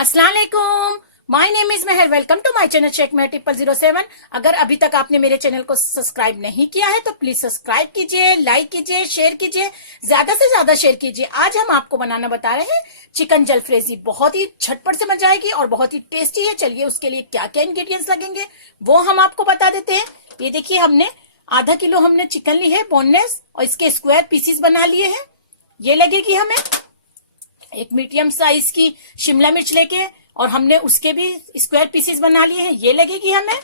अस्सलाम वालेकुम। My name is Mehar. Welcome to my channel Shaikh Mehar 0007। अगर अभी तक आपने मेरे चैनल को सब्सक्राइब नहीं किया है तो प्लीज सब्सक्राइब कीजिए, लाइक कीजिए, शेयर कीजिए, ज्यादा से ज्यादा शेयर कीजिए। आज हम आपको बनाना बता रहे हैं चिकन जलफ्रेजी। बहुत ही झटपट से बन जाएगी और बहुत ही टेस्टी है। चलिए उसके लिए क्या क्या इंग्रेडिएंट्स लगेंगे वो हम आपको बता देते हैं। ये देखिए, हमने आधा किलो हमने चिकन ली है बोनलेस और इसके स्क्वायर पीसीस बना लिए हैं। ये लगेगी हमें एक मीडियम साइज की शिमला मिर्च लेके और हमने उसके भी स्क्वायर पीसेस बना लिए हैं। ये लगेगी हमें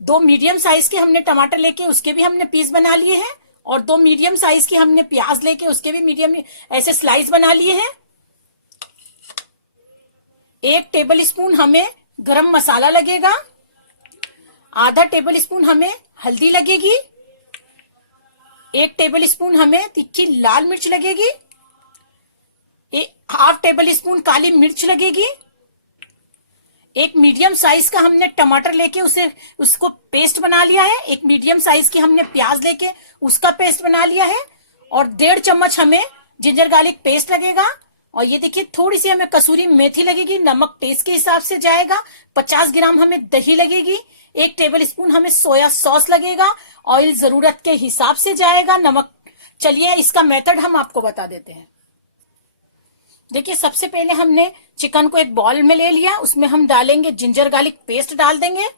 दो मीडियम साइज के हमने टमाटर लेके उसके भी हमने पीस बना लिए हैं और दो मीडियम साइज के हमने प्याज लेके उसके भी मीडियम ऐसे स्लाइस बना लिए हैं। 1 टेबल स्पून हमें गरम मसाला लगेगा, आधा टेबल स्पून हमें हल्दी लगेगी, 1 टेबल स्पून हमें तीखी लाल मिर्च लगेगी, 1/2 टेबल स्पून काली मिर्च लगेगी, एक मीडियम साइज का हमने टमाटर लेके उसको पेस्ट बना लिया है, एक मीडियम साइज की हमने प्याज लेके उसका पेस्ट बना लिया है और 1.5 चम्मच हमें जिंजर गार्लिक पेस्ट लगेगा। और ये देखिए थोड़ी सी हमें कसूरी मेथी लगेगी, नमक टेस्ट के हिसाब से जाएगा, 50 ग्राम हमें दही लगेगी, 1 टेबल स्पून हमें सोया सॉस लगेगा, ऑयल जरूरत के हिसाब से जाएगा, नमक। चलिए इसका मेथड हम आपको बता देते हैं। देखिए सबसे पहले हमने चिकन को एक बॉल में ले लिया, उसमें हम डालेंगे जिंजर गार्लिक पेस्ट डाल देंगे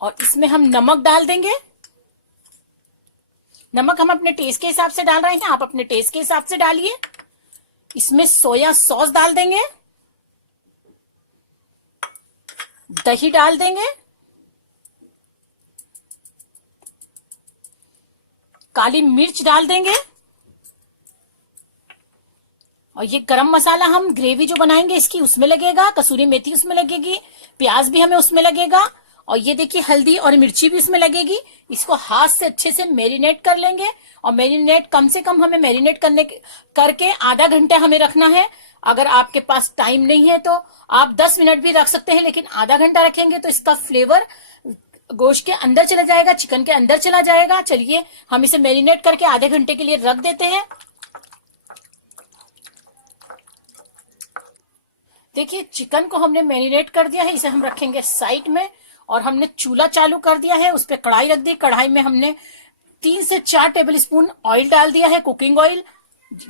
और इसमें हम नमक डाल देंगे। नमक हम अपने टेस्ट के हिसाब से डाल रहे हैं, आप अपने टेस्ट के हिसाब से डालिए। इसमें सोया सॉस डाल देंगे, दही डाल देंगे, काली मिर्च डाल देंगे और ये गरम मसाला हम ग्रेवी जो बनाएंगे इसकी उसमें लगेगा, कसूरी मेथी उसमें लगेगी, प्याज भी हमें उसमें लगेगा और ये देखिए हल्दी और मिर्ची भी उसमें लगेगी। इसको हाथ से अच्छे से मैरिनेट कर लेंगे और मैरिनेट कम से कम हमें मैरिनेट करके आधा घंटा हमें रखना है। अगर आपके पास टाइम नहीं है तो आप 10 मिनट भी रख सकते हैं, लेकिन आधा घंटा रखेंगे तो इसका फ्लेवर गोश्त के अंदर चला जाएगा, चिकन के अंदर चला जाएगा। चलिए हम इसे मैरिनेट करके आधे घंटे के लिए रख देते हैं। देखिए चिकन को हमने मैरिनेट कर दिया है, इसे हम रखेंगे साइड में और हमने चूल्हा चालू कर दिया है, उस पर कढ़ाई रख दी। कढ़ाई में हमने 3 से 4 टेबल स्पून ऑयल डाल दिया है, कुकिंग ऑयल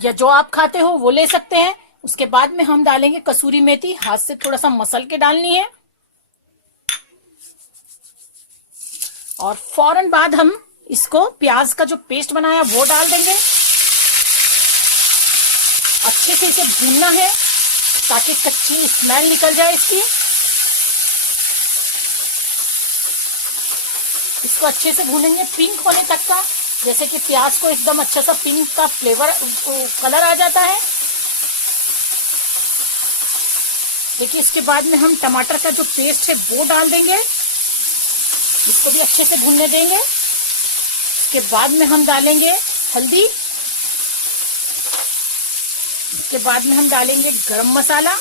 या जो आप खाते हो वो ले सकते हैं। उसके बाद में हम डालेंगे कसूरी मेथी, हाथ से थोड़ा सा मसल के डालनी है और फौरन बाद हम इसको प्याज का जो पेस्ट बनाया वो डाल देंगे। अच्छे से इसे भूनना है ताकि कच्ची स्मेल निकल जाए इसकी। इसको अच्छे से भूनेंगे पिंक होने तक का, जैसे कि प्याज को एकदम अच्छा सा पिंक का फ्लेवर कलर आ जाता है। देखिए इसके बाद में हम टमाटर का जो पेस्ट है वो डाल देंगे, इसको भी अच्छे से भूनने देंगे। इसके बाद में हम डालेंगे हल्दी, इसके बाद में हम डालेंगे गरम मसाला,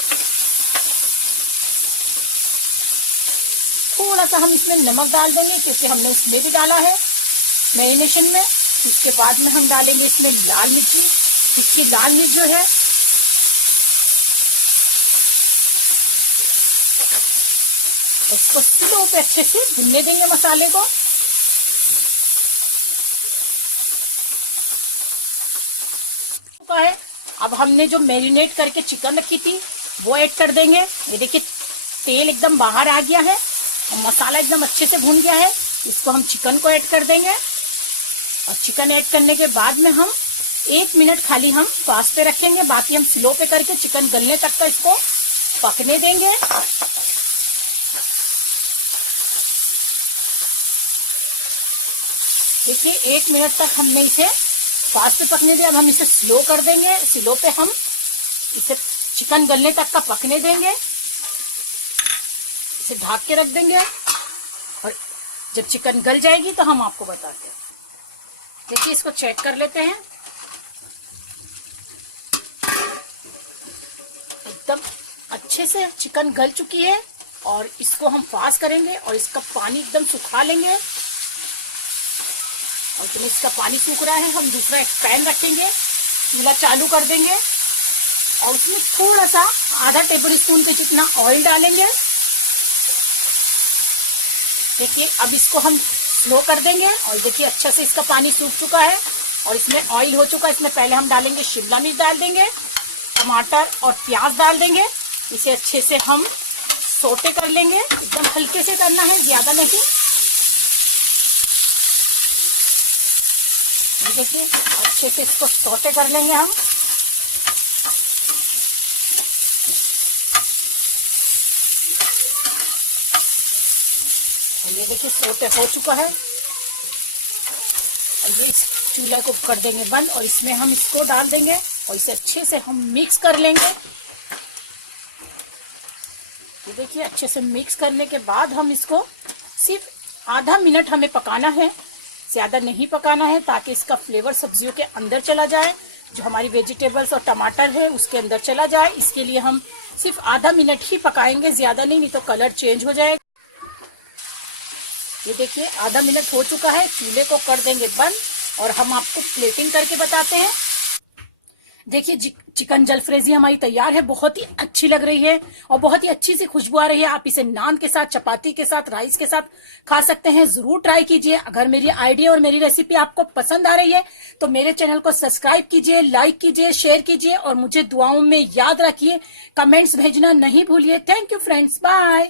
थोड़ा सा हम इसमें नमक डाल देंगे क्योंकि हमने इसमें भी डाला है मैरिनेशन में। इसके बाद में हम डालेंगे इसमें लाल मिर्ची, इसकी लाल मिर्च जो है इसको स्लो पे अच्छे से भूनने देंगे मसाले को। है अब हमने जो मैरिनेट करके चिकन रखी थी वो ऐड कर देंगे। ये देखिए तेल एकदम बाहर आ गया है और मसाला एकदम अच्छे से भून गया है। इसको हम चिकन को ऐड कर देंगे और चिकन ऐड करने के बाद में हम 1 मिनट खाली हम फास्ट पे रखेंगे, बाकी हम स्लो पे करके चिकन गलने तक का इसको पकने देंगे। देखिए 1 मिनट तक हमने इसे फास्ट पे पकने दिया, अब हम इसे स्लो कर देंगे। स्लो पे हम इसे चिकन गलने तक का पकने देंगे, इसे ढक के रख देंगे और जब चिकन गल जाएगी तो हम आपको बताते हैं। देखिए इसको चेक कर लेते हैं, एकदम अच्छे से चिकन गल चुकी है और इसको हम फास्ट करेंगे और इसका पानी एकदम सुखा लेंगे। और जब इसका पानी सूख रहा है हम दूसरा एक पैन रखेंगे, चूल्हा चालू कर देंगे और उसमें थोड़ा सा आधा टेबल स्पून के जितना ऑयल डालेंगे। देखिए अब इसको हम स्लो कर देंगे और देखिए अच्छा से इसका पानी सूख चुका है और इसमें ऑयल हो चुका है। इसमें पहले हम डालेंगे शिमला मिर्च डाल देंगे, टमाटर और प्याज डाल देंगे। इसे अच्छे से हम सोटे कर लेंगे, एकदम हल्के से करना है, ज्यादा नहीं। देखिए अच्छे से इसको सोटे कर लेंगे हम। ये देखिए सोटे हो चुका है। ये चूल्हा को कर देंगे बंद और इसमें हम इसको डाल देंगे और इसे अच्छे से हम मिक्स कर लेंगे। ये देखिए अच्छे से मिक्स करने के बाद हम इसको सिर्फ आधा मिनट हमें पकाना है, ज्यादा नहीं पकाना है, ताकि इसका फ्लेवर सब्जियों के अंदर चला जाए, जो हमारी वेजिटेबल्स और टमाटर है उसके अंदर चला जाए। इसके लिए हम सिर्फ आधा मिनट ही पकाएंगे, ज्यादा नहीं तो कलर चेंज हो जाएगा। ये देखिए आधा मिनट हो चुका है, चूल्हे को कर देंगे बंद और हम आपको प्लेटिंग करके बताते हैं। देखिए चिकन जलफ्रेजी हमारी तैयार है, बहुत ही अच्छी लग रही है और बहुत ही अच्छी सी खुशबू आ रही है। आप इसे नान के साथ, चपाती के साथ, राइस के साथ खा सकते हैं। जरूर ट्राई कीजिए। अगर मेरी आइडिया और मेरी रेसिपी आपको पसंद आ रही है तो मेरे चैनल को सब्सक्राइब कीजिए, लाइक कीजिए, शेयर कीजिए और मुझे दुआओं में याद रखिए। कमेंट्स भेजना नहीं भूलिए। Thank you friends, bye.